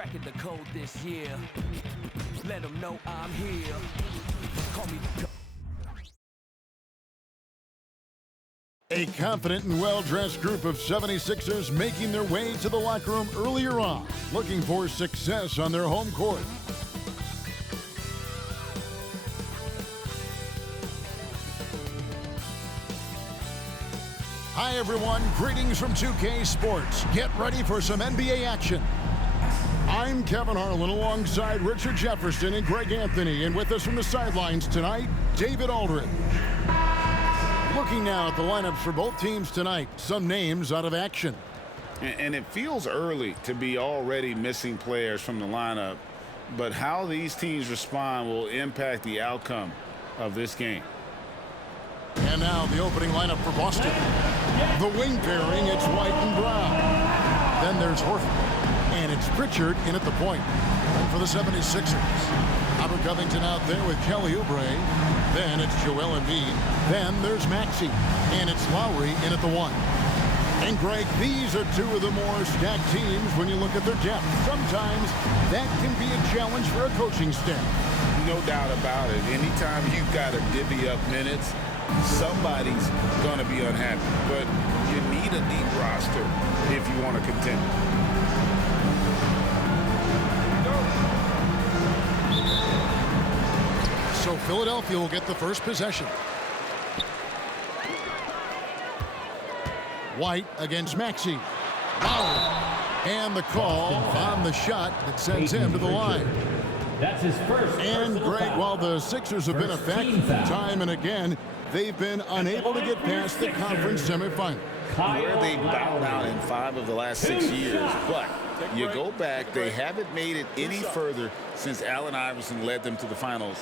cracking the code this year. Let them know I'm here. Call me the A confident and well-dressed group of 76ers making their way to the locker room earlier on, looking for success on their home court. Hi everyone, greetings from 2K Sports. Get ready for some NBA action. I'm Kevin Harlan alongside Richard Jefferson and Greg Anthony, and with us from the sidelines tonight, David Aldridge. Looking now at the lineups for both teams tonight, some names out of action. And it feels early to be already missing players from the lineup, but how these teams respond will impact the outcome of this game. And now the opening lineup for Boston. The wing pairing, it's White and Brown. Then there's Horford. And it's Pritchard in at the point. And for the 76ers, Robert Covington out there with Kelly Oubre. Then it's Joel Embiid. Then there's Maxey. And it's Lowry in at the one. And Greg, these are two of the more stacked teams when you look at their depth. Sometimes that can be a challenge for a coaching staff. No doubt about it. Anytime you've got to divvy up minutes, somebody's going to be unhappy. But you need a deep roster if you want to contend. So Philadelphia will get the first possession. White against Maxey. Lowry. And the call on the shot that sends him to the line. That's his first. And Greg, while the Sixers have been effective time and again, they've been unable to get past the conference semifinal. Where they bowed out in 5 of the last 6 years, but you go back, they haven't made it any further since Allen Iverson led them to the finals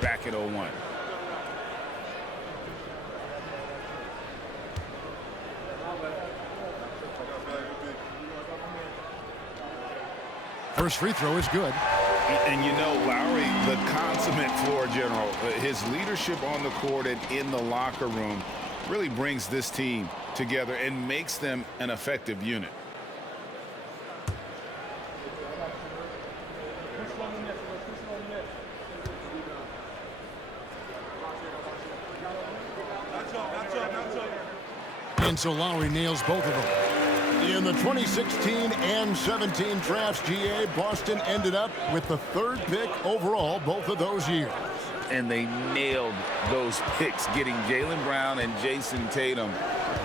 back in 01. First free throw is good. And you know, Lowry, the consummate floor general, his leadership on the court and in the locker room really brings this team together and makes them an effective unit. And so Lowry nails both of them. In the 2016 and 17 drafts, GA, Boston ended up with the 3rd pick overall both of those years. And they nailed those picks, getting Jaylen Brown and Jason Tatum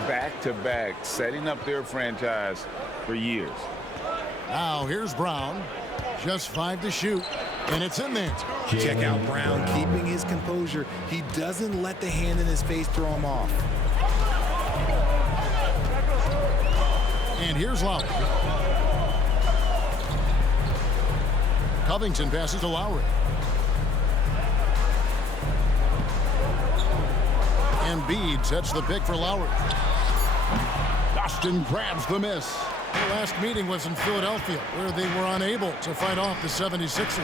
back-to-back, setting up their franchise for years. Now here's Brown, just 5 to shoot, and it's in there. Check out Brown keeping his composure. He doesn't let the hand in his face throw him off. And here's Lowry. Covington passes to Lowry. Embiid sets the pick for Lowry. Boston grabs the miss. The last meeting was in Philadelphia, where they were unable to fight off the 76ers.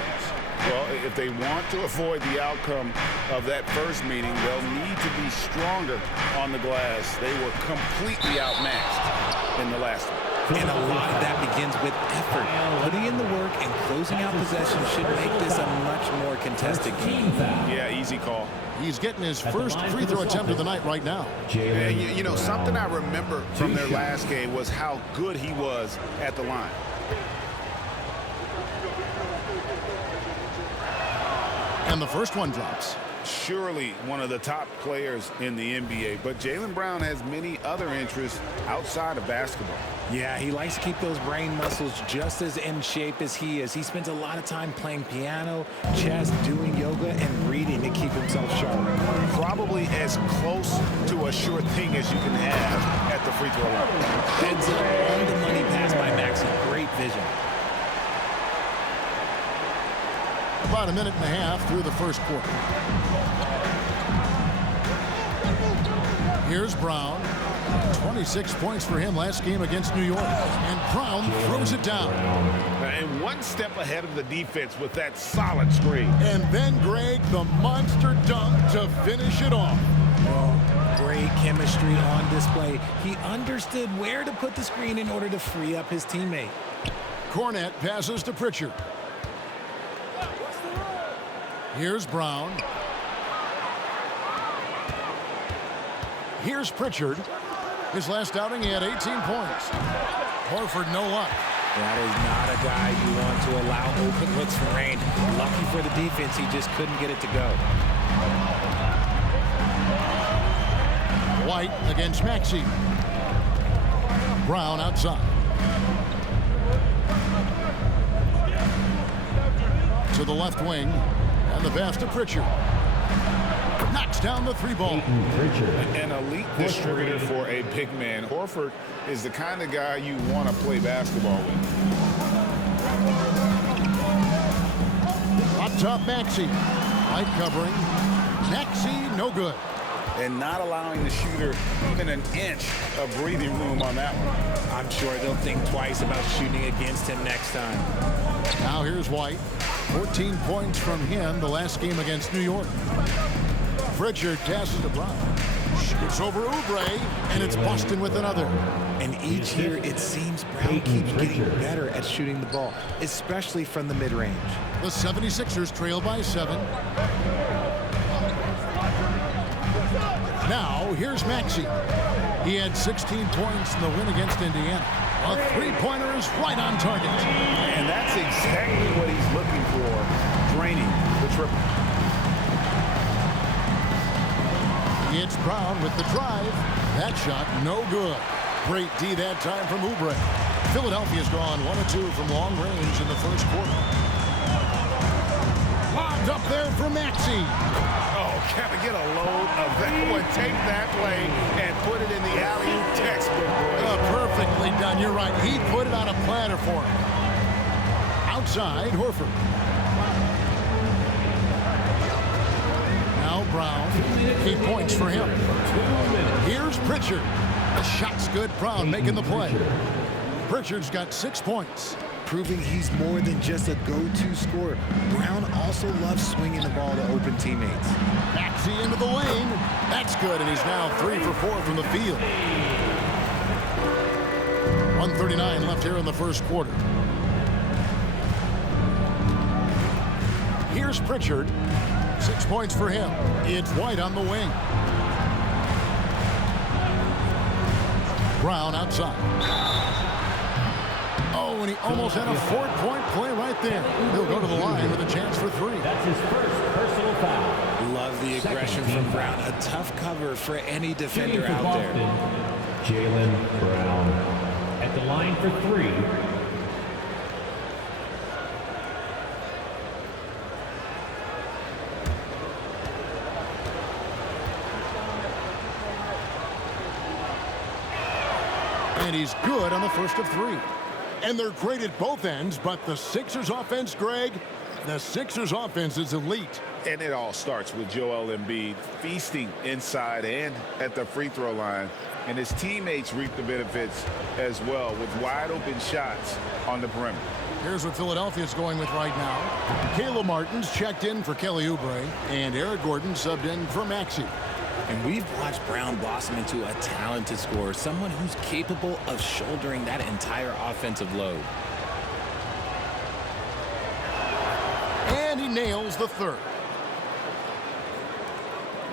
Well, if they want to avoid the outcome of that first meeting, they'll need to be stronger on the glass. They were completely outmatched in the last one. And a lot of that begins with effort. Putting in the work and closing out possessions should make this a much more contested game. Yeah, easy call. He's getting his first free throw attempt of the night right now. Yeah, you know, something I remember from their last game was how good he was at the line. And the first one drops. Surely one of the top players in the NBA, but Jaylen Brown has many other interests outside of basketball. Yeah, he likes to keep those brain muscles just as in shape as he is. He spends a lot of time playing piano, chess, doing yoga, and reading to keep himself sharp. Probably as close to a sure thing as you can have at the free throw line. Heads up on the money pass by Maxey. Great vision. About a minute and a half through the first quarter. Here's Brown. 26 points for him last game against New York. And Brown throws it down. And one step ahead of the defense with that solid screen. And then, Greg, the monster dunk to finish it off. Well, great chemistry on display. He understood where to put the screen in order to free up his teammate. Cornette passes to Pritchard. Here's Brown. Here's Pritchard. His last outing, he had 18 points. Horford, no luck. That is not a guy you want to allow open looks for rain. Lucky for the defense, he just couldn't get it to go. White against Maxey. Brown outside. To the left wing. And the pass to Pritchard. Knocks down the three ball. An elite distributor for a big man. Horford is the kind of guy you want to play basketball with. Up top, Maxey. White covering. Maxey, no good. And not allowing the shooter even an inch of breathing room on that one. I'm sure they'll think twice about shooting against him next time. Now here's White. 14 points from him the last game against New York. Pritchard passes to Brown. Shoots over Oubre, and it's Boston with another. And each year, it seems Brown keeps getting better at shooting the ball, especially from the mid-range. The 76ers trail by 7. Now, here's Maxey. He had 16 points in the win against Indiana. A three-pointer is right on target. And that's exactly what he's looking for, draining the triple. It's Brown with the drive. That shot, no good. Great D that time from Oubre. Philadelphia's gone 1 of 2 from long range in the first quarter. Lobbed up there for Maxey. Oh, can I get a load of that one? Take that play and put it in the alley-oop textbook, boy. Perfectly done. You're right. He put it on a platter for him. Outside, Horford. Now Brown. 8 points for him. Here's Pritchard. The shot's good. Brown making the play. Pritchard's got 6 points. Proving he's more than just a go-to scorer. Brown also loves swinging the ball to open teammates. Maxey into the lane. That's good, and he's now 3 for 4 from the field. 1:39 left here in the first quarter. Here's Pritchard. 6 points for him. It's White on the wing. Brown outside. Oh, and he almost had a 4-point play right there. He'll go to the line with a chance for 3. That's his first personal foul. Love the aggression from Brown. A tough cover for any defender out there. Jaylen Brown at the line for 3. And he's good on the first of 3. And they're great at both ends, but the Sixers offense, Greg, the Sixers offense is elite. And it all starts with Joel Embiid feasting inside and at the free throw line. And his teammates reap the benefits as well with wide open shots on the perimeter. Here's what Philadelphia's going with right now. Caleb Martin's checked in for Kelly Oubre, and Eric Gordon subbed in for Maxey. And we've watched Brown blossom into a talented scorer, someone who's capable of shouldering that entire offensive load. And he nails the third.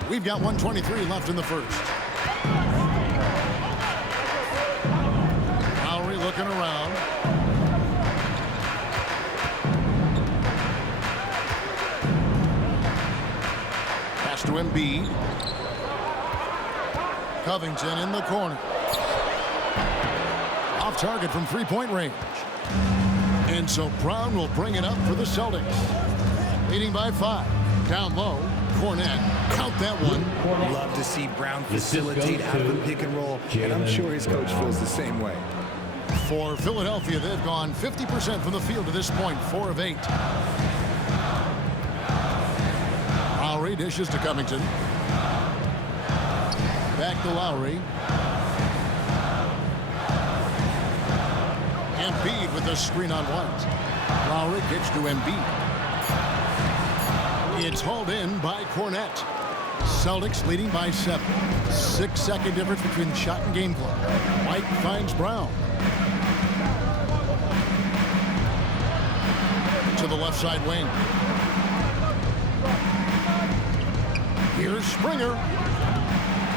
We've got 1:23 left in the first. Lowry looking around. Pass to Embiid. Covington in the corner. Off target from three-point range. And so Brown will bring it up for the Celtics. Leading by 5. Down low. Cornette. Count that one. Love to see Brown facilitate out of the pick and roll. And I'm sure his coach feels the same way. For Philadelphia, they've gone 50% from the field to this point. 4 of 8. Lowry dishes to Covington. Back to Lowry. Embiid with the screen on White. Lowry kicks to Embiid. It's hauled in by Cornette. Celtics leading by 7. 6-second difference between shot and game clock. White finds Brown. to the left side wing. Here's Springer.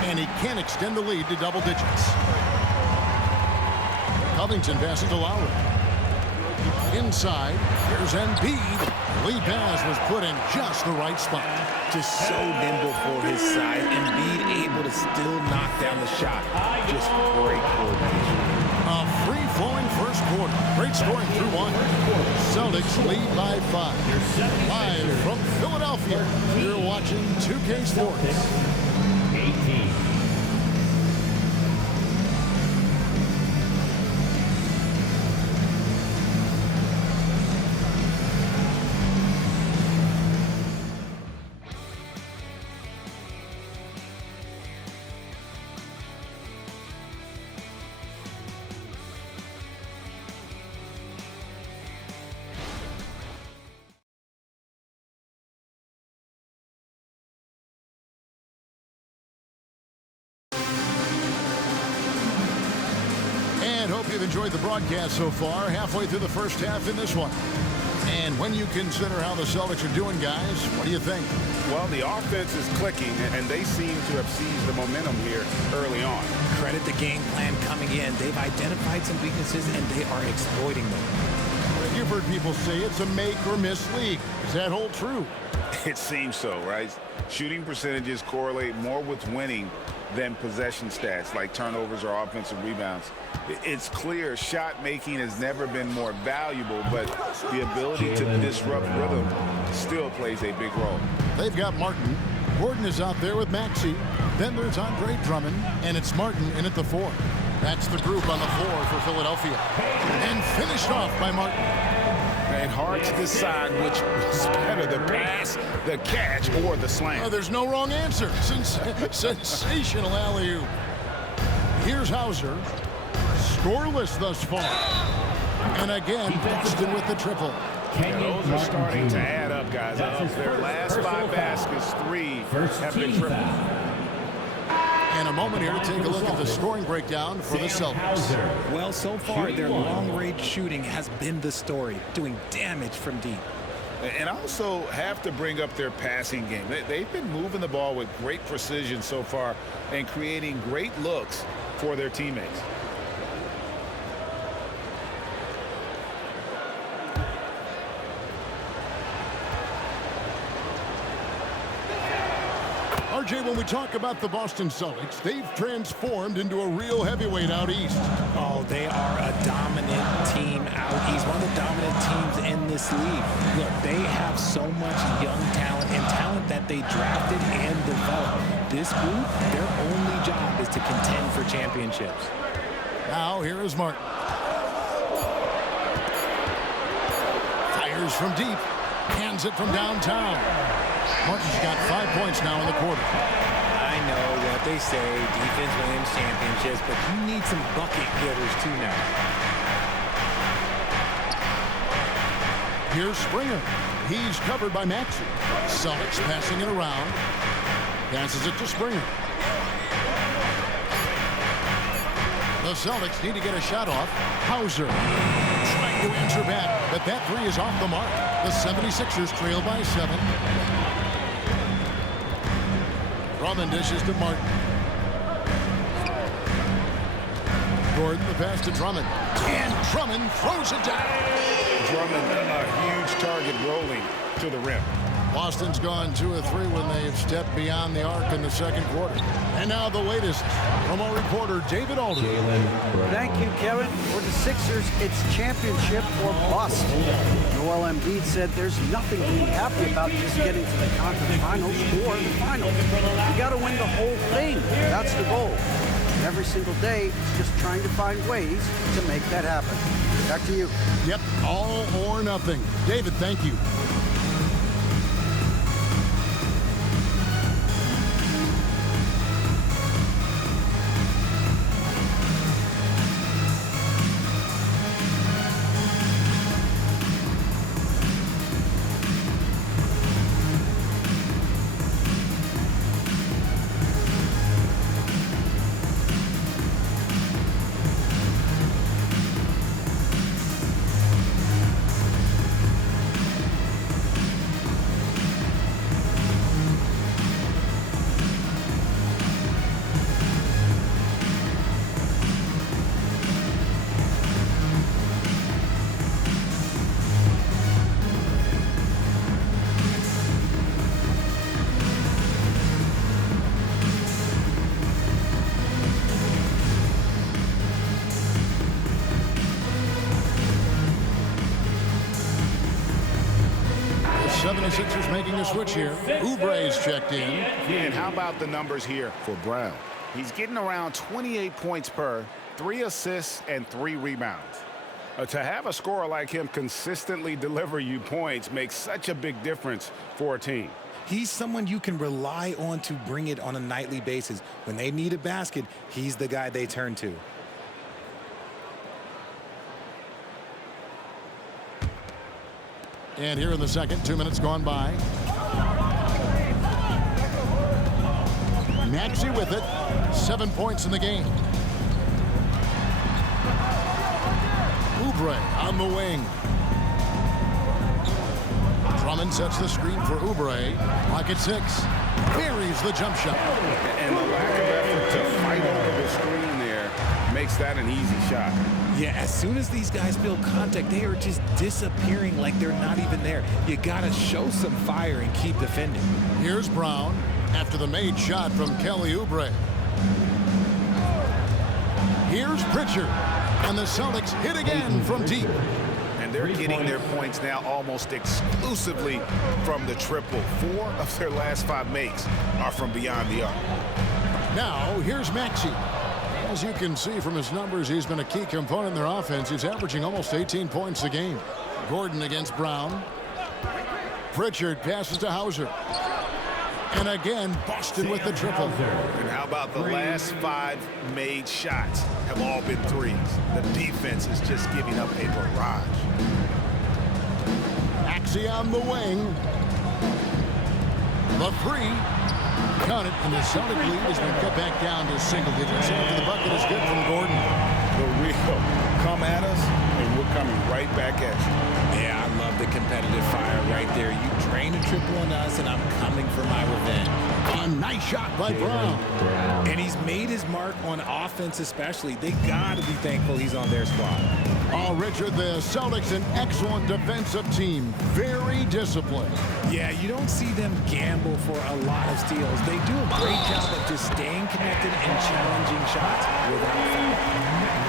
And he can't extend the lead to double digits. Covington passes to Lowry. Inside, here's Embiid. The lead pass was put in just the right spot. Just so nimble for his size. Embiid able to still knock down the shot. Just great coordination. A free-flowing first quarter. Great scoring through one. Celtics lead by 5. Live from Philadelphia, you're watching 2K Sports. 18. And hope you've enjoyed the broadcast so far. Halfway through the first half in this one. And when you consider how the Celtics are doing, guys, what do you think? Well, the offense is clicking, and they seem to have seized the momentum here early on. Credit the game plan coming in. They've identified some weaknesses, and they are exploiting them. You've heard people say it's a make or miss league. Does that hold true? It seems so, right? Shooting percentages correlate more with winning than possession stats like turnovers or offensive rebounds. It's clear shot making has never been more valuable, but the ability to disrupt rhythm still plays a big role. They've got Martin. Gordon is out there with Maxey. Then there's Andre Drummond, and it's Martin in at the 4. That's the group on the floor for Philadelphia. And finished off by Martin. And hard to decide which was better, the pass, the catch, or the slam. There's no wrong answer. Sensational alley-oop. Here's Hauser. Scoreless thus far. And again, Boston with the triple. Yeah, those are starting to add up, guys. Of their last 5 baskets, 3 have been triple. And a moment here to take a look at the scoring breakdown for the Celtics. Well, so far, their long-range shooting has been the story, doing damage from deep. And also have to bring up their passing game. They've been moving the ball with great precision so far and creating great looks for their teammates. RJ, when we talk about the Boston Celtics, they've transformed into a real heavyweight out east. Oh, they are a dominant team out east, one of the dominant teams in this league. Look, they have so much young talent and talent that they drafted and developed. This group, their only job is to contend for championships. Now, here is Martin. Fires from deep. Hands it from downtown. Martin's got 5 points now in the quarter. I know what they say, defense wins championships, but you need some bucket getters too now. Here's Springer. He's covered by Maxey. Celtics passing it around. Passes it to Springer. The Celtics need to get a shot off. Hauser trying to answer back, but that 3 is off the mark. The 76ers trail by 7. Drummond dishes to Martin. Gordon, the pass to Drummond. And Drummond throws it down. Drummond, a huge target rolling to the rim. Boston's gone 2 of 3 when they've stepped beyond the arc in the second quarter. And now the latest from our reporter, David Alden. Thank you, Kevin. For the Sixers, it's championship or bust. Joel Embiid said there's nothing to be happy about just getting to the conference finals or the finals. You got to win the whole thing. That's the goal. Every single day, it's just trying to find ways to make that happen. Back to you. Yep, all or nothing. David, thank you. 76ers making a switch here. Oubre's checked in. And how about the numbers here for Brown? He's getting around 28 points per, 3 assists, and 3 rebounds. To have a scorer like him consistently deliver you points makes such a big difference for a team. He's someone you can rely on to bring it on a nightly basis. When they need a basket, he's the guy they turn to. And here in the second, 2 minutes gone by. Maxey with it. 7 points in the game. Oubre on the wing. Drummond sets the screen for Oubre. Pocket 6. Buries the jump shot. And the lack of effort to fight over the screen there makes that an easy shot. Yeah, as soon as these guys feel contact, they are just disappearing like they're not even there. You got to show some fire and keep defending. Here's Brown after the made shot from Kelly Oubre. Here's Pritchard. And the Celtics hit again from deep. And they're getting their points now almost exclusively from the triple. 4 of their last 5 makes are from beyond the arc. Now, here's Maxey. As you can see from his numbers, he's been a key component in their offense. He's averaging almost 18 points a game. Gordon against Brown. Pritchard passes to Hauser. And again, Boston with the triple. And how about the last 5 made shots have all been threes? The defense is just giving up a barrage. Maxey on the wing. The 3. Count it, and the Celtic lead has been cut back down to single digits. After the bucket is good from Gordon. The real come at us, and we're coming right back at you. Yeah, I love the competitive fire right there. You drain a triple on us, and I'm coming for my revenge. A nice shot by Brown. And he's made his mark on offense especially. They got to be thankful he's on their squad. Oh, Richard, the Celtics, an excellent defensive team. Very disciplined. Yeah, you don't see them gamble for a lot of steals. They do a great job of just staying connected and challenging shots without foul.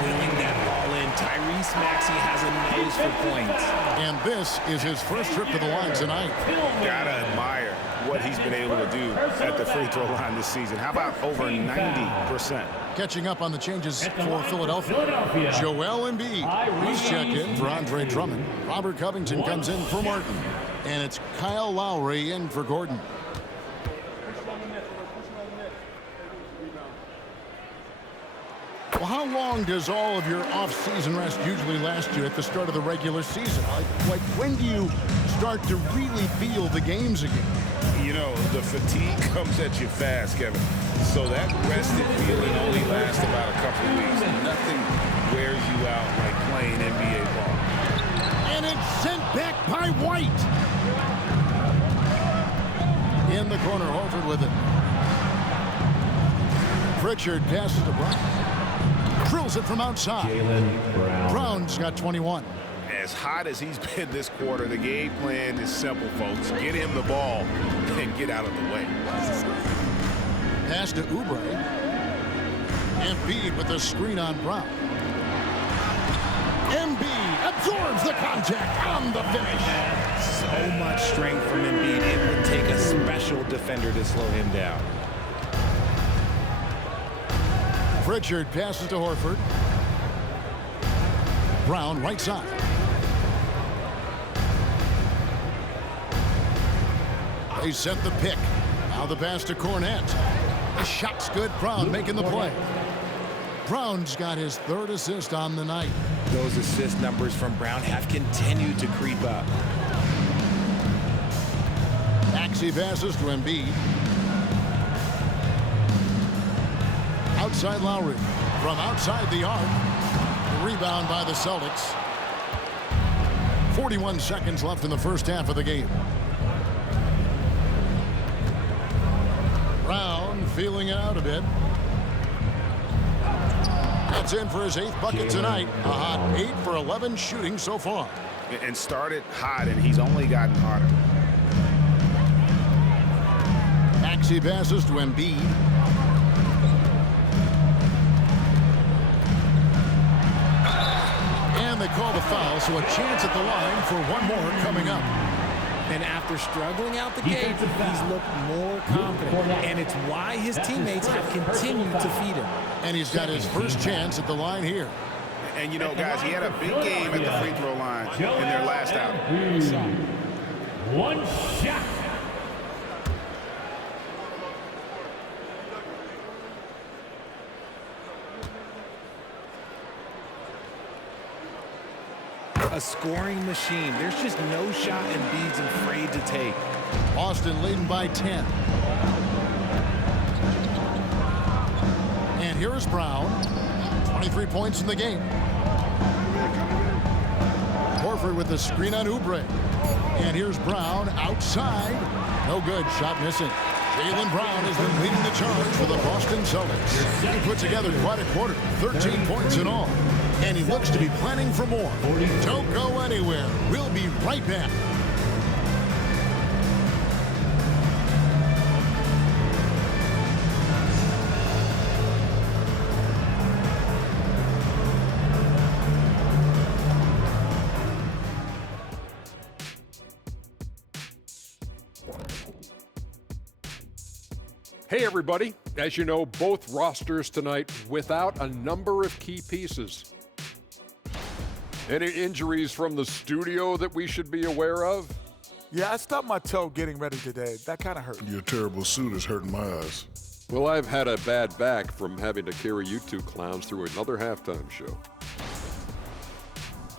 Wheeling that ball in. Tyrese Maxey has a nose for points. And this is his first trip to the line tonight. Gotta admire what he's been able to do at the free throw line this season. How about over 90%? Catching up on the changes for Philadelphia. Joel Embiid. He's checked in for Andre Drummond. Robert Covington comes in for Martin. And it's Kyle Lowry in for Gordon. Well, how long does all of your off-season rest usually last you at the start of the regular season? Like when do you start to really feel the games again? You know, the fatigue comes at you fast, Kevin. So that rested feeling only lasts about a couple of weeks. Nothing wears you out like playing NBA ball. And it's sent back by White. In the corner, Horford with it. Pritchard passes to Brown. Drills it from outside. Brown's got 21. As hot as he's been this quarter, the game plan is simple, folks. Get him the ball and get out of the way. Pass to Oubre. Embiid with the screen on Brown. Embiid absorbs the contact on the finish. So much strength from Embiid. It would take a special defender to slow him down. Pritchard passes to Horford. Brown right side. They set the pick. Now the pass to Cornette. The shot's good. Brown making the play. Brown's got his 3rd assist on the night. Those assist numbers from Brown have continued to creep up. Maxey passes to Embiid. Outside Lowry. From outside the arc. Rebound by the Celtics. 41 seconds left in the first half of the game. Brown feeling it out a bit. That's in for his 8th bucket tonight. A hot 8 for 11 shooting so far. And started hot, and he's only gotten hotter. Maxey passes to Embiid. And they call the foul, so a chance at the line for one more coming up. And after struggling out the gate, he's looked more confident. And it's why his teammates have continued to feed him. And he's got his first chance at the line here. And, you know, guys, he had a big game at the free throw line in their last out. One shot. A scoring machine. There's just no shot Embiid's afraid to take. Boston leading by 10. And here is Brown. 23 points in the game. Horford with the screen on Oubre. And here's Brown outside. No good. Shot missing. Jaylen Brown has been leading the charge for the Boston Celtics. He put together quite a quarter. 13 points in all. And he looks to be planning for more. Don't go anywhere. We'll be right back. Hey everybody, as you know, both rosters tonight without a number of key pieces. Any injuries from the studio that we should be aware of? Yeah, I stubbed my toe getting ready today. That kind of hurt. Your terrible suit is hurting my eyes. Well, I've had a bad back from having to carry you two clowns through another halftime show.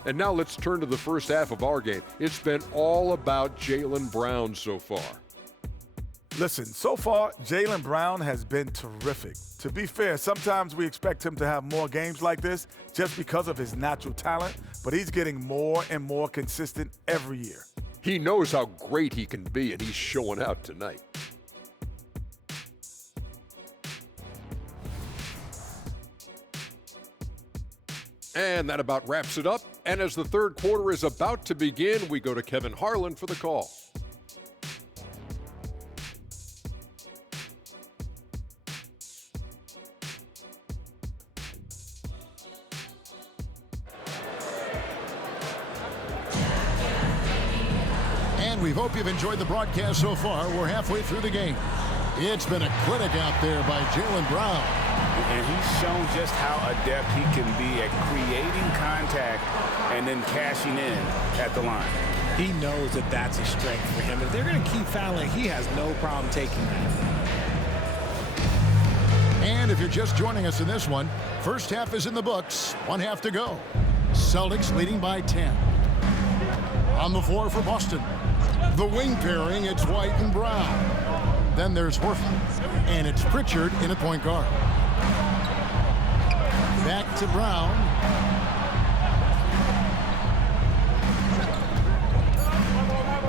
And now let's turn to the first half of our game. It's been all about Jaylen Brown so far. Listen, so far, Jaylen Brown has been terrific. To be fair, sometimes we expect him to have more games like this just because of his natural talent, but he's getting more and more consistent every year. He knows how great he can be, and he's showing out tonight. And that about wraps it up. And as the third quarter is about to begin, we go to Kevin Harlan for the call. We hope you've enjoyed the broadcast so far. We're halfway through the game. It's been a clinic out there by Jaylen Brown. And he's shown just how adept he can be at creating contact and then cashing in at the line. He knows that that's a strength for him. If they're going to keep fouling, he has no problem taking that. And if you're just joining us in this one, first half is in the books. One half to go. Celtics leading by 10. On the floor for Boston. The wing pairing, it's White and Brown. Then there's Horford, and it's Pritchard in at point guard. Back to Brown.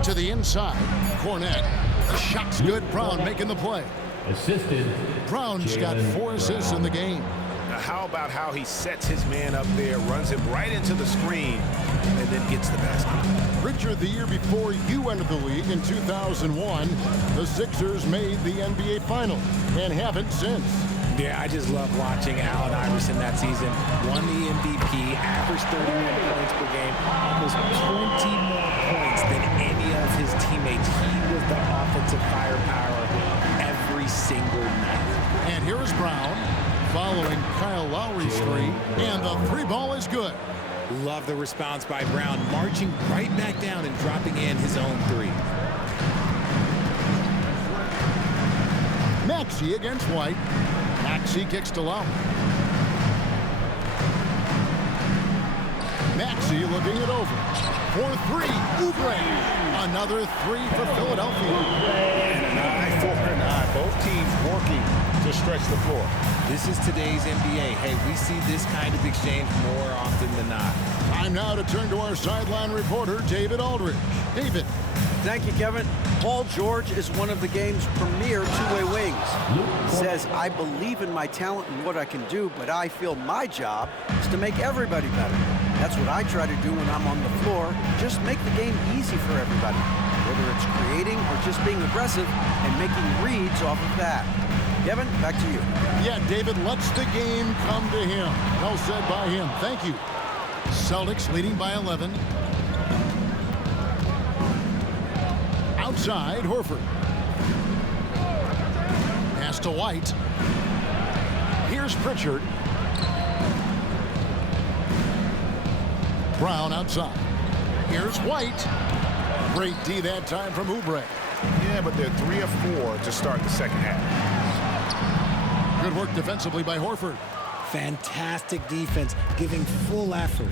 To the inside, Cornette. The shot's good, Brown making the play. Assisted. Brown's got 4 assists in the game. Now how about how he sets his man up there, runs him right into the screen, and then gets the basket. Richard, the year before you entered the league in 2001, the Sixers made the NBA Finals and haven't since. Yeah, I just love watching Allen Iverson that season. Won the MVP, averaged 31 points per game, almost 20 more points than any of his teammates. He was the offensive firepower every single night. And here is Brown following Kyle Lowry's three, and the three ball is good. Love the response by Brown, marching right back down and dropping in his own three. Maxey against White. Maxey kicks to Lowry. Maxey looking it over. For three, Oubre. Another three for Philadelphia. And an eye for an eye. Both teams working to stretch the floor. This is today's NBA. Hey, we see this kind of exchange more often than not. Time now to turn to our sideline reporter, David Aldridge. David. Thank you, Kevin. Paul George is one of the game's premier two-way wings. He says, I believe in my talent and what I can do, but I feel my job is to make everybody better. That's what I try to do when I'm on the floor. Just make the game easy for everybody, whether it's creating or just being aggressive and making reads off of that. Kevin, back to you. Yeah, David lets the game come to him. Well said by him. Thank you. Celtics leading by 11. Outside, Horford. Pass to White. Here's Pritchard. Brown outside. Here's White. Great D that time from Oubre. Yeah, but they're 3 of 4 to start the second half. Good work defensively by Horford. Fantastic defense, giving full effort.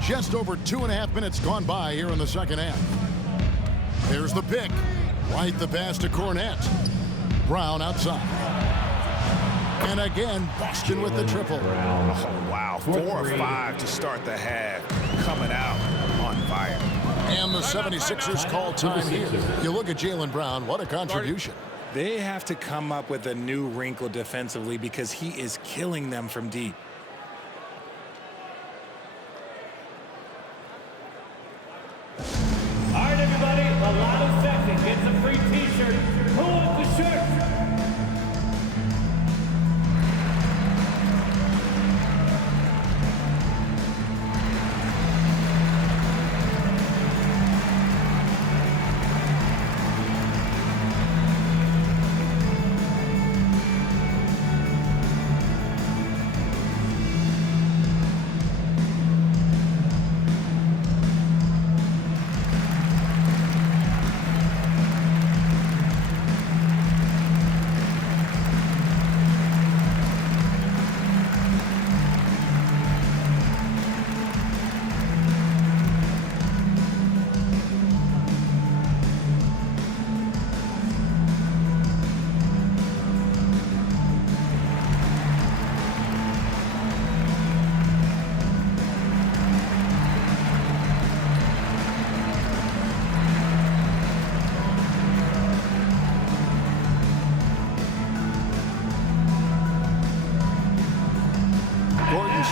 Just over 2.5 minutes gone by here in the second half. There's the pick. White the pass to Cornette. Brown outside. And again, Boston with the triple. Oh, wow. 4 of 5 to start the half. Coming out on fire. And the 76ers call time here. You look at Jaylen Brown, what a contribution. They have to come up with a new wrinkle defensively because he is killing them from deep. All right, everybody, a lot of section gets a free t-shirt. Who wants the shirt?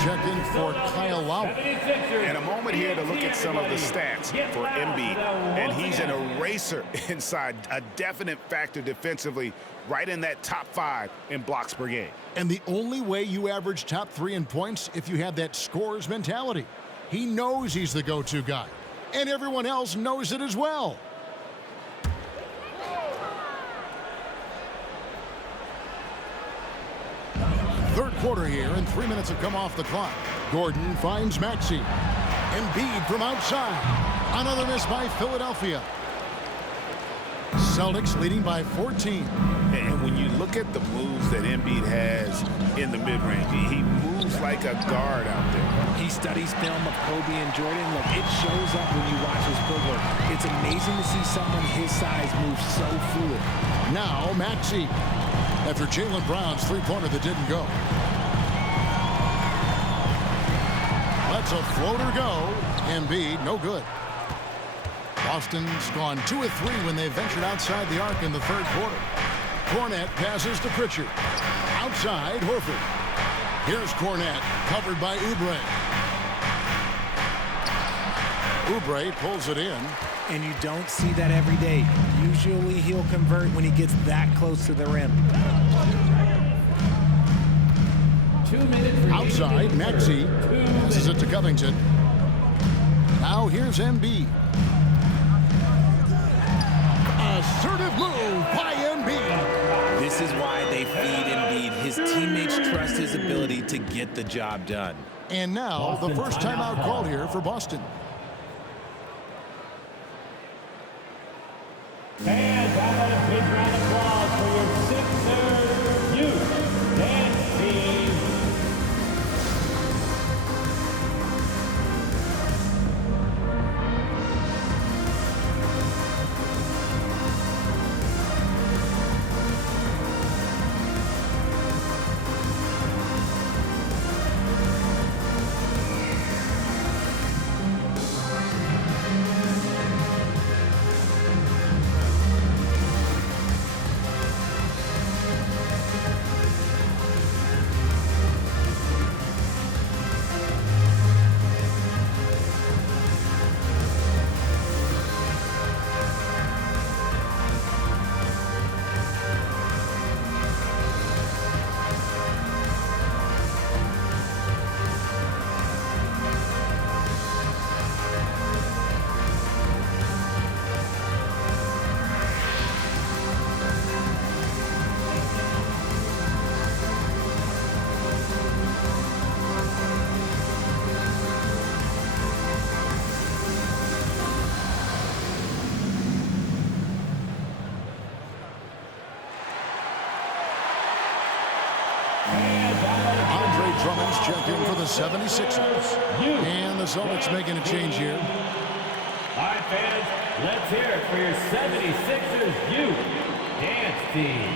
Check-in for Kyle Lowry. And a moment here to look at some of the stats for Embiid. And he's an eraser inside, a definite factor defensively, right in that top 5 in blocks per game. And the only way you average top 3 in points if you have that scorer's mentality. He knows he's the go-to guy. And everyone else knows it as well. Third quarter here, and 3 minutes have come off the clock. Gordon finds Maxey. Embiid from outside. Another miss by Philadelphia. Celtics leading by 14. And when you look at the moves that Embiid has in the mid-range, he moves like a guard out there. He studies film of Kobe and Jordan. Look, it shows up when you watch his footwork. It's amazing to see someone his size move so fluid. Now Maxey. After Jaylen Brown's three-pointer that didn't go. Lets a floater go. Embiid, no good. Boston's gone 2 of 3 when they ventured outside the arc in the third quarter. Cornette passes to Pritchard. Outside, Horford. Here's Cornette, covered by Oubre. Oubre pulls it in. And you don't see that every day. Usually he'll convert when he gets that close to the rim. 2 minutes. Outside, Maxey passes it to Covington. Now here's Embiid. Assertive move by Embiid. This is why they feed Embiid. His teammates trust his ability to get the job done. And now the first timeout called here for Boston. And how about a big round of applause for your Sixers youth dance team. checked in for the 76ers. And the Celtics making a change here. All right, fans, let's hear it for your 76ers Youth Dance Team.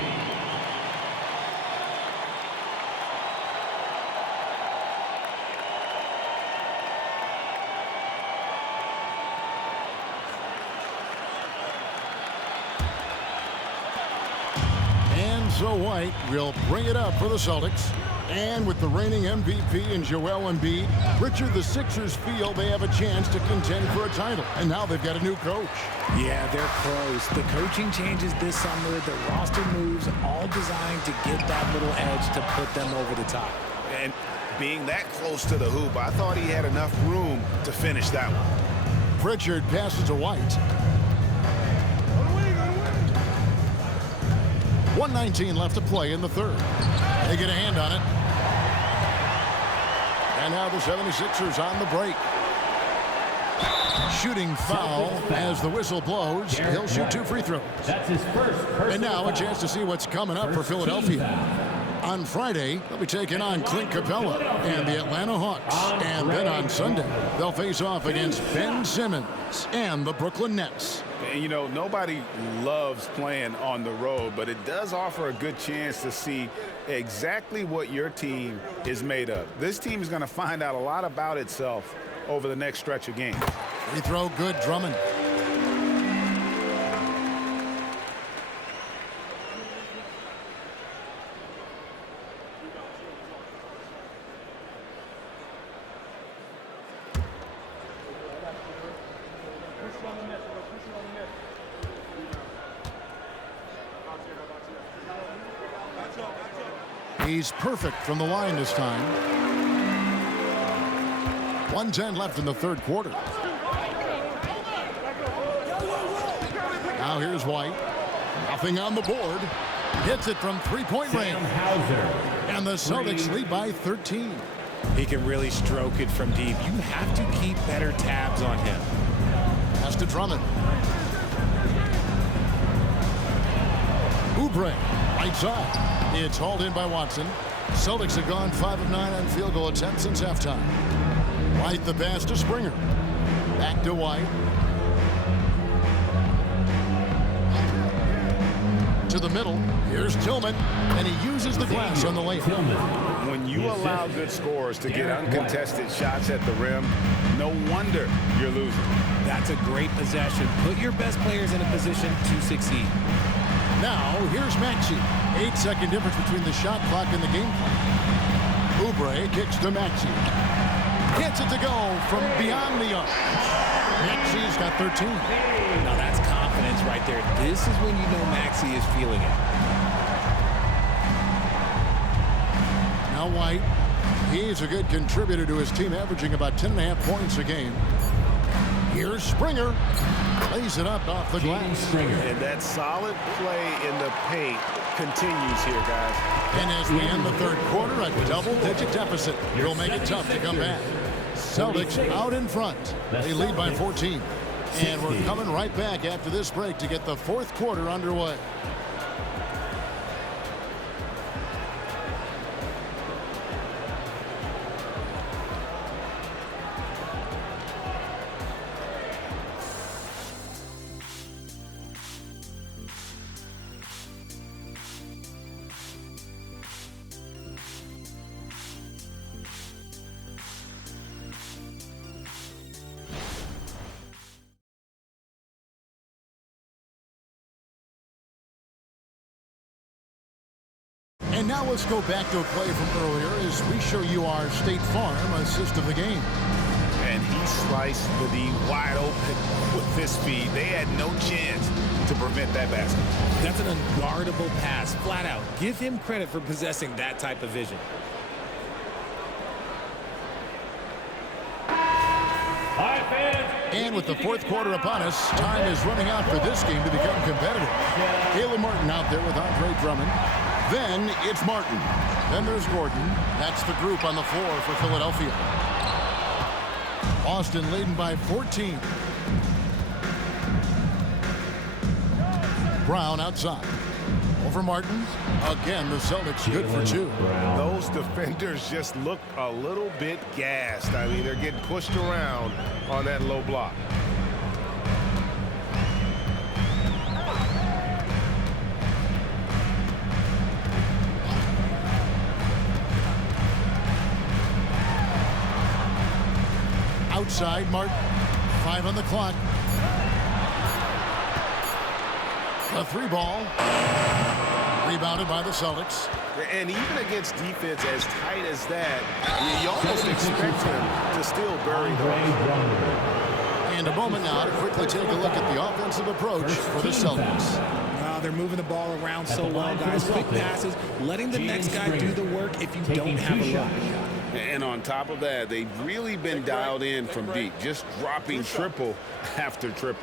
And so White will bring it up for the Celtics. And with the reigning MVP in Joel Embiid, Richard, the Sixers feel they have a chance to contend for a title. And now they've got a new coach. Yeah, they're close. The coaching changes this summer, the roster moves, all designed to get that little edge to put them over the top. And being that close to the hoop, I thought he had enough room to finish that one. Pritchard passes to White. 1:19 left to play in the third. They get a hand on it. And now the 76ers on the break. Shooting foul as the whistle blows. He'll shoot 2 free throws. That's his first personal And now a foul. chance to see what's coming up for Philadelphia. On Friday, they'll be taking on Clint Capella and the Atlanta Hawks. And then on Sunday, they'll face off against Ben Simmons and the Brooklyn Nets. And, you know, nobody loves playing on the road, but it does offer a good chance to see exactly what your team is made of. This team is going to find out a lot about itself over the next stretch of games. Free throw good, Drummond. He's perfect from the line this time. 1:10 left in the third quarter. Now here's White. Nothing on the board. Gets it from three-point range. And the Celtics lead by 13. He can really stroke it from deep. You have to keep better tabs on him. Pass to Drummond. Oubre, right side. It's hauled in by Watson. Celtics have gone 5 of 9 on field goal attempts since halftime. White the pass to Springer. Back to White. To the middle. Here's Tillman. And he uses the glass on the layup. When you allow good scorers to get uncontested shots at the rim, no wonder you're losing. That's a great possession. Put your best players in a position to succeed. Now, here's Maxey. 8-second difference between the shot clock and the game clock. Oubre kicks to Maxey. Gets it to go from beyond the arc. Maxey's got 13. Now that's confidence right there. This is when you know Maxey is feeling it. Now White. He's a good contributor to his team, averaging about 10.5 points a game. Here's Springer. Lays it up off the glass. And that solid play in the paint continues here, guys. And as we end the third quarter, a double-digit deficit will make it tough to come back. Celtics out in front. They lead by 14. And we're coming right back after this break to get the fourth quarter underway. And now let's go back to a play from earlier as we show you our State Farm assist of the game. And he sliced the wide open with his speed. They had no chance to prevent that basket. That's an unguardable pass, flat out. Give him credit for possessing that type of vision. And with the fourth quarter upon us, time is running out for this game to become competitive. Caleb Martin out there with Andre Drummond. Then it's Martin. Then there's Gordon. That's the group on the floor for Philadelphia. Boston leading by 14. Brown outside. Over Martin. Again, the Celtics good for 2. Those defenders just look a little bit gassed. I mean, they're getting pushed around on that low block. Outside, Martin. 5 on the clock. The 3 ball. Rebounded by the Celtics. And even against defense as tight as that, you almost expect him to still bury those. And a moment now to quickly take a look at the offensive approach for the Celtics. They're moving the ball around so well, guys. Quick passes, letting the next guy do the work if you don't have a look. And on top of that, they've really been dialed in from deep, just dropping triple after triple.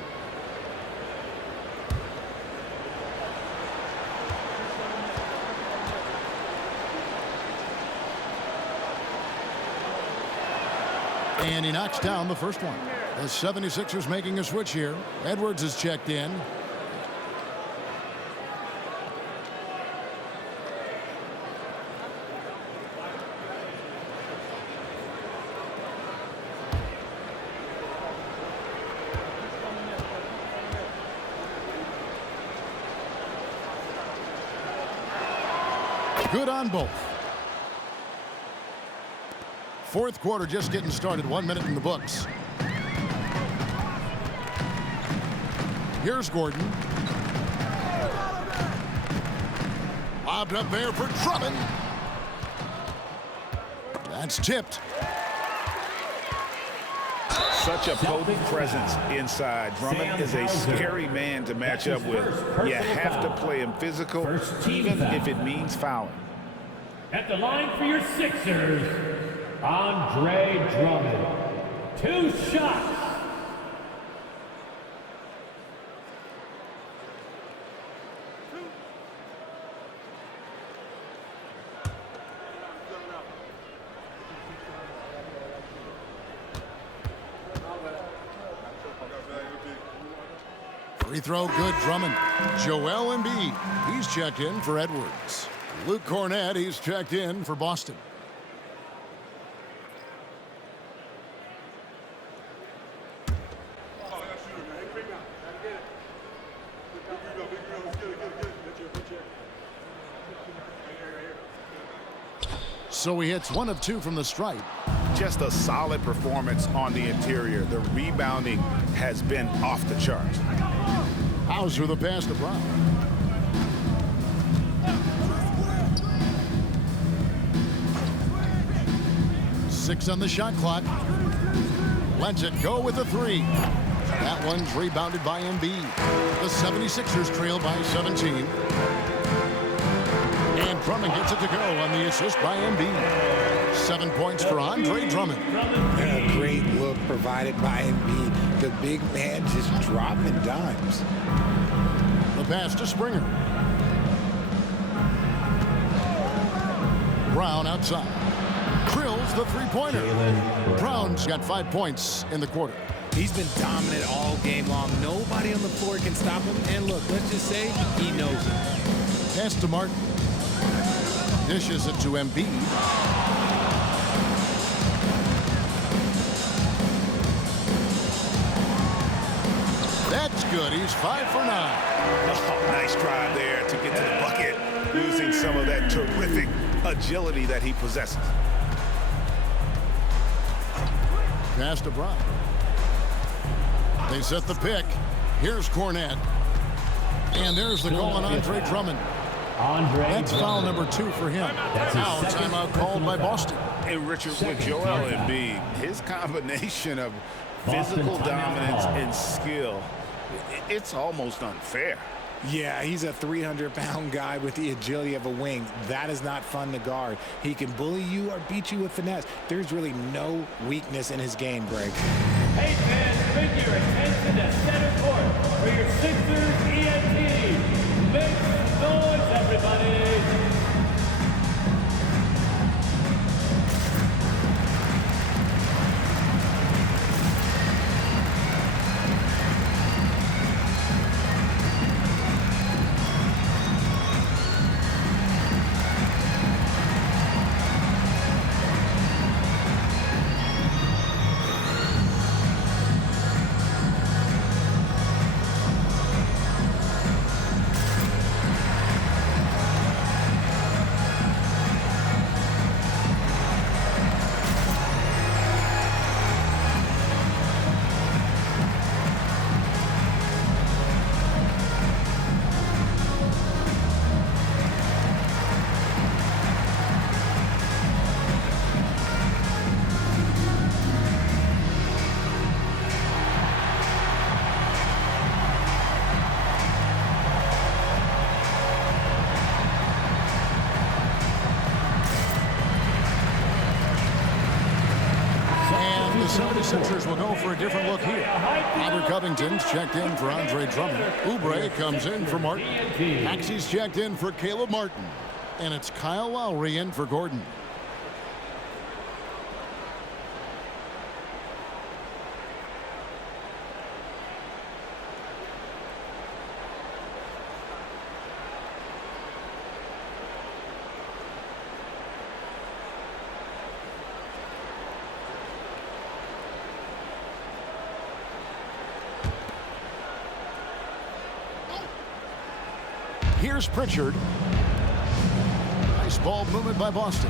And he knocks down the first one. The 76ers making a switch here. Edwards is checked in. Good on both. Fourth quarter just getting started. 1 minute in the books. Here's Gordon. Lobbed up there for Drummond. That's tipped. Such a potent presence inside. Drummond is a scary man to match up with. You have to play him physical, even if it means fouling. At the line for your Sixers, Andre Drummond. 2 shots. Free throw good, Drummond. Joel Embiid. He's checked in for Edwards. Luke Cornett, he's checked in for Boston. So he hits 1 of 2 from the stripe. Just a solid performance on the interior. The rebounding has been off the charts. Hauser the pass to Brown. Six on the shot clock. Lets it go with a 3. That one's rebounded by Embiid. The 76ers trail by 17. And Drummond gets it to go on the assist by Embiid. 7 points for Andre Drummond. A great look provided by Embiid. The big man just dropping dimes. The pass to Springer. Brown outside. Drills the 3-pointer. Brown's got 5 points in the quarter. He's been dominant all game long. Nobody on the floor can stop him. And look, let's just say he knows it. Pass to Martin. Dishes it to Embiid. That's good. He's 5 for 9. Oh, nice drive there to get to the bucket, using some of that terrific agility that he possesses. Pass to Brown. They set the pick. Here's Cornett. And there's the goal on Andre Drummond. That's foul number 2 for him. Now timeout called by Boston. And Richard, with Joel Embiid, his combination of physical dominance and skill, it's almost unfair. Yeah, he's a 300-pound guy with the agility of a wing. That is not fun to guard. He can bully you or beat you with finesse. There's really no weakness in his game, Greg. Hey, fans, bring your attention to center court for your Sixers ENT. Make some noise, everybody. The 76ers will go for a different look here. Robert Covington's checked in for Andre Drummond. Oubre comes in for Martin. Maxey's checked in for Caleb Martin. And it's Kyle Lowry in for Gordon. Here's Pritchard. Nice ball movement by Boston.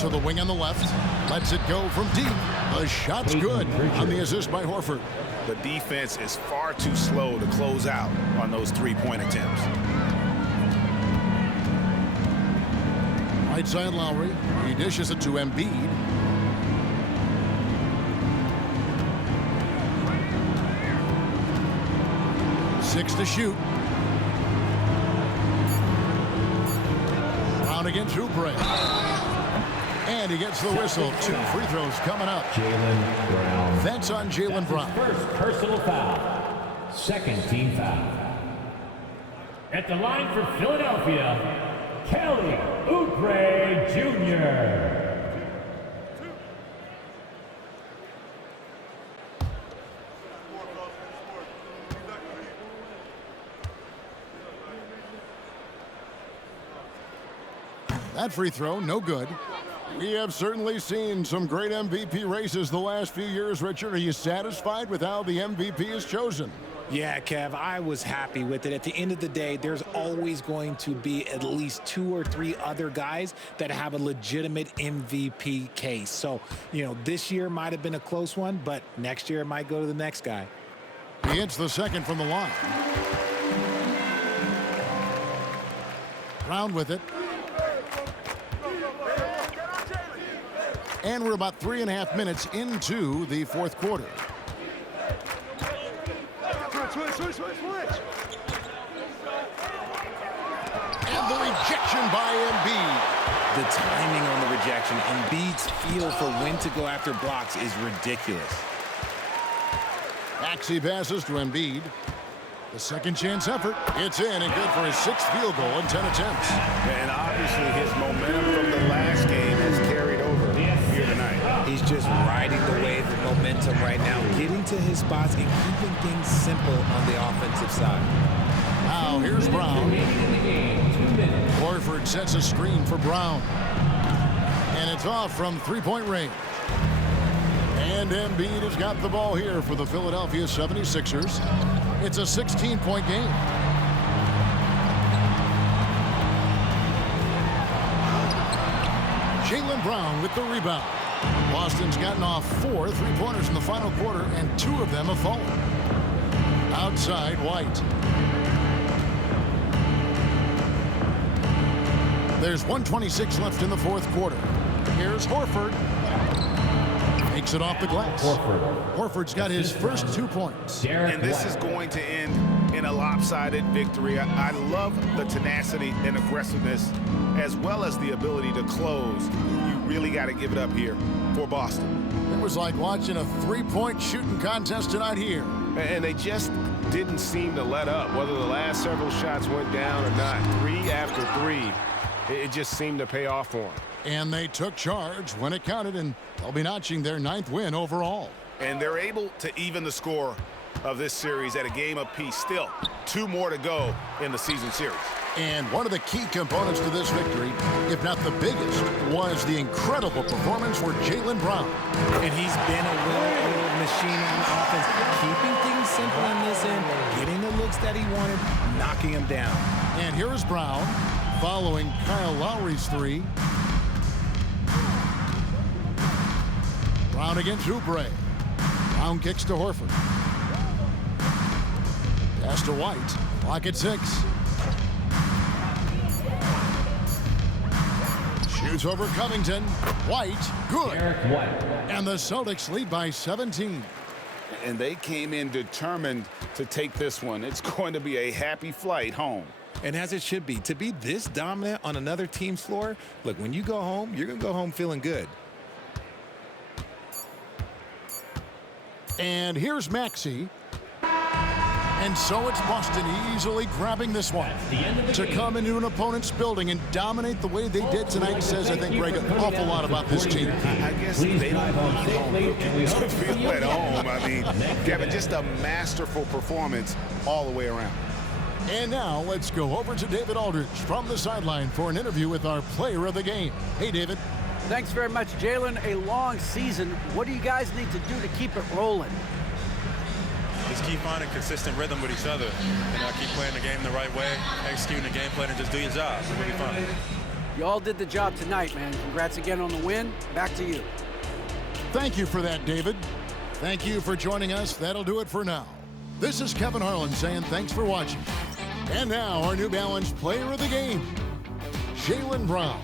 To the wing on the left. Lets it go from deep. The shot's good on the assist by Horford. The defense is far too slow to close out on those three-point attempts. Right side Lowry. He dishes it to Embiid. Six to shoot. Against Oubre. And he gets the whistle. 2 free throws coming up. Jaylen Brown. That's on Jaylen Brown. First personal foul. Second team foul. At the line for Philadelphia, Kelly Oubre Jr. That free throw, no good. We have certainly seen some great MVP races the last few years, Richard. Are you satisfied with how the MVP is chosen? Yeah, Kev, I was happy with it. At the end of the day, there's always going to be at least 2 or 3 other guys that have a legitimate MVP case. So, you know, this year might have been a close one, but next year it might go to the next guy. He hits the second from the line. Brown with it. And we're about 3.5 minutes into the fourth quarter. And the rejection by Embiid. The timing on the rejection, Embiid's feel for when to go after blocks is ridiculous. Maxey passes to Embiid. The second chance effort. It's in and good for his 6th field goal in 10 attempts. And obviously his momentum from the last game has carried over here tonight. He's just riding the wave of momentum right now, getting to his spots and keeping things simple on the offensive side. Now here's Brown. Horford sets a screen for Brown. And it's off from 3-point range. And Embiid has got the ball here for the Philadelphia 76ers. It's a 16-point game. Jaylen Brown with the rebound. Boston's gotten off 4 3-pointers in the final quarter, and 2 of them have fallen. Outside, White. There's 1:26 left in the fourth quarter. Here's Horford. Takes it off the glass. Horford's got his first 2 points. And this is going to end in a lopsided victory. I love the tenacity and aggressiveness, as well as the ability to close. You really got to give it up here for Boston. It was like watching a 3-point shooting contest tonight here. And they just didn't seem to let up, whether the last several shots went down or not. 3 after 3, it just seemed to pay off for them. And they took charge when it counted, and they'll be notching their 9th win overall. And they're able to even the score of this series at a game apiece. Still, 2 more to go in the season series. And one of the key components to this victory, if not the biggest, was the incredible performance for Jaylen Brown. And he's been a well-oiled machine on offense, keeping things simple in this end, getting the looks that he wanted, knocking him down. And here is Brown following Kyle Lowry's 3. Brown against Oubre. Brown kicks to Horford. Pass to White. Clock at 6. Shoots over Covington. White, good. And the Celtics lead by 17. And they came in determined to take this one. It's going to be a happy flight home. And as it should be. To be this dominant on another team's floor, look, when you go home, you're going to go home feeling good. And here's Maxey. And so it's Boston easily grabbing this one. To come into an opponent's building and dominate the way they did tonight says, I think, Greg, an awful lot about this team. I guess they don't feel at home. I mean, Kevin, just a masterful performance all the way around. And now let's go over to David Aldridge from the sideline for an interview with our player of the game. Hey, David. Thanks very much, Jalen. A long season. What do you guys need to do to keep it rolling? Just keep finding consistent rhythm with each other. Keep playing the game the right way, executing the game plan, and just do your job. It'll be fun. You all did the job tonight, man. Congrats again on the win. Back to you. Thank you for that, David. Thank you for joining us. That'll do it for now. This is Kevin Harlan saying thanks for watching. And now our New Balance player of the game, Jaylen Brown.